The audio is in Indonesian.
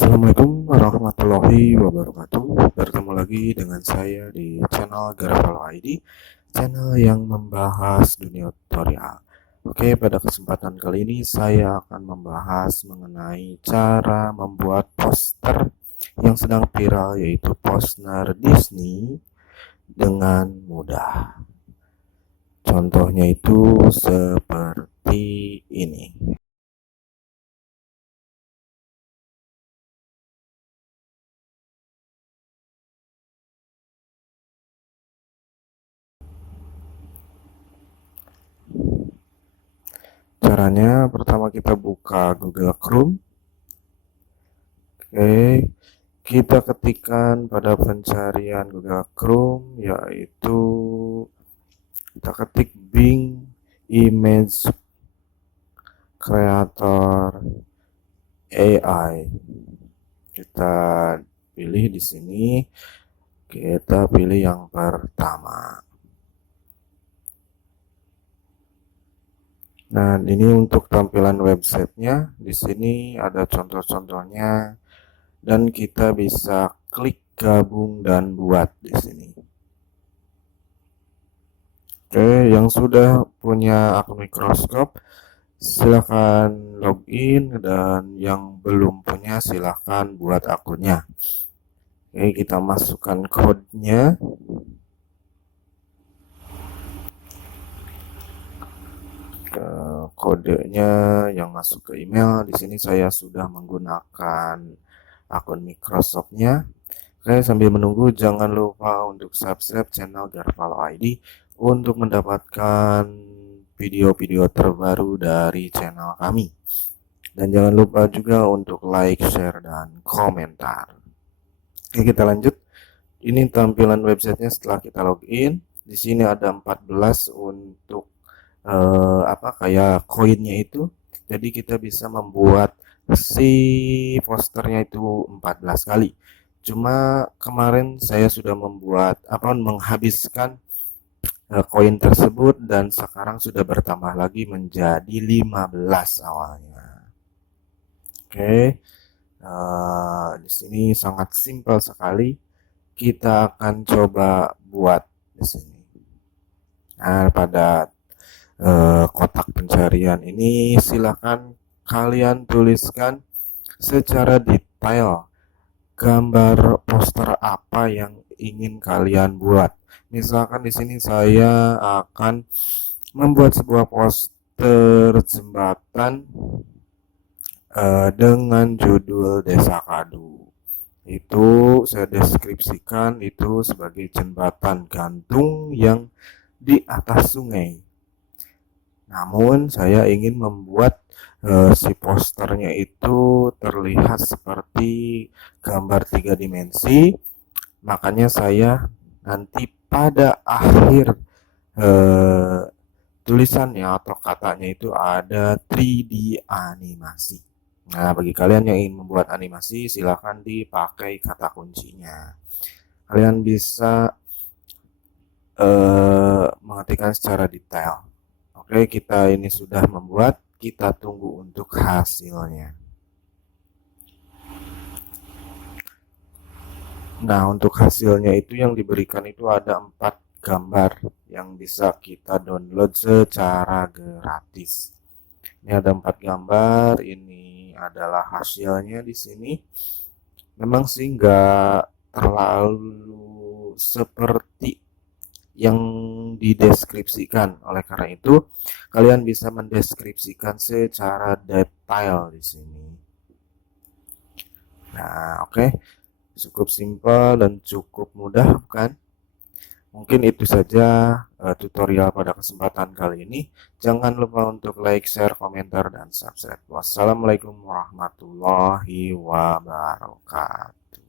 Assalamualaikum warahmatullahi wabarakatuh. Bertemu lagi dengan saya di channel Garafalo ID, channel yang membahas dunia tutorial. Oke, pada kesempatan kali ini saya akan membahas mengenai cara membuat poster yang sedang viral, yaitu poster Disney dengan mudah. Contohnya itu seperti ini. Caranya pertama kita buka Google Chrome. Oke, kita ketikkan pada pencarian Google Chrome, yaitu kita ketik Bing Image Creator AI. Kita pilih di sini, kita pilih yang pertama. Nah, ini untuk tampilan websitenya. Di sini ada contoh-contohnya dan kita bisa klik gabung dan buat di sini. Oke, yang sudah punya akun Microsoft silakan login, dan yang belum punya silakan buat akunnya. Oke, kita masukkan kodenya. Kodenya yang masuk ke email. Di sini saya sudah menggunakan akun Microsoftnya. Oke, sambil menunggu jangan lupa untuk subscribe channel Garafalo ID untuk mendapatkan video-video terbaru dari channel kami. Dan jangan lupa juga untuk like, share, dan komentar. Oke, kita lanjut. Ini tampilan websitenya setelah kita login. Di sini ada 14 untuk kayak koinnya itu. Jadi kita bisa membuat si posternya itu 14 kali. Cuma kemarin saya sudah menghabiskan koin tersebut, dan sekarang sudah bertambah lagi menjadi 15 awalnya. Oke, di sini sangat simpel sekali. Kita akan coba buat di sini. Nah, pada kotak pencarian ini silakan kalian tuliskan secara detail gambar poster apa yang ingin kalian buat. Misalkan di sini saya akan membuat sebuah poster jembatan dengan judul Desa Kadu. Itu saya deskripsikan itu sebagai jembatan gantung yang di atas sungai. Namun saya ingin membuat si posternya itu terlihat seperti gambar 3 dimensi. Makanya saya nanti pada akhir tulisannya atau katanya itu ada 3D animasi. Nah, bagi kalian yang ingin membuat animasi, silahkan dipakai kata kuncinya. Kalian bisa mengetikkan secara detail. Oke, kita ini sudah membuat, kita tunggu untuk hasilnya. Nah, untuk hasilnya itu yang diberikan itu ada 4 gambar yang bisa kita download secara gratis. Ini ada 4 gambar, ini adalah hasilnya di sini. Memang sih nggak terlalu seperti yang dideskripsikan. Oleh karena itu, kalian bisa mendeskripsikan secara detail di sini. Nah, oke. Cukup simpel dan cukup mudah, bukan? Mungkin itu saja tutorial pada kesempatan kali ini. Jangan lupa untuk like, share, komentar, dan subscribe. Wassalamualaikum warahmatullahi wabarakatuh.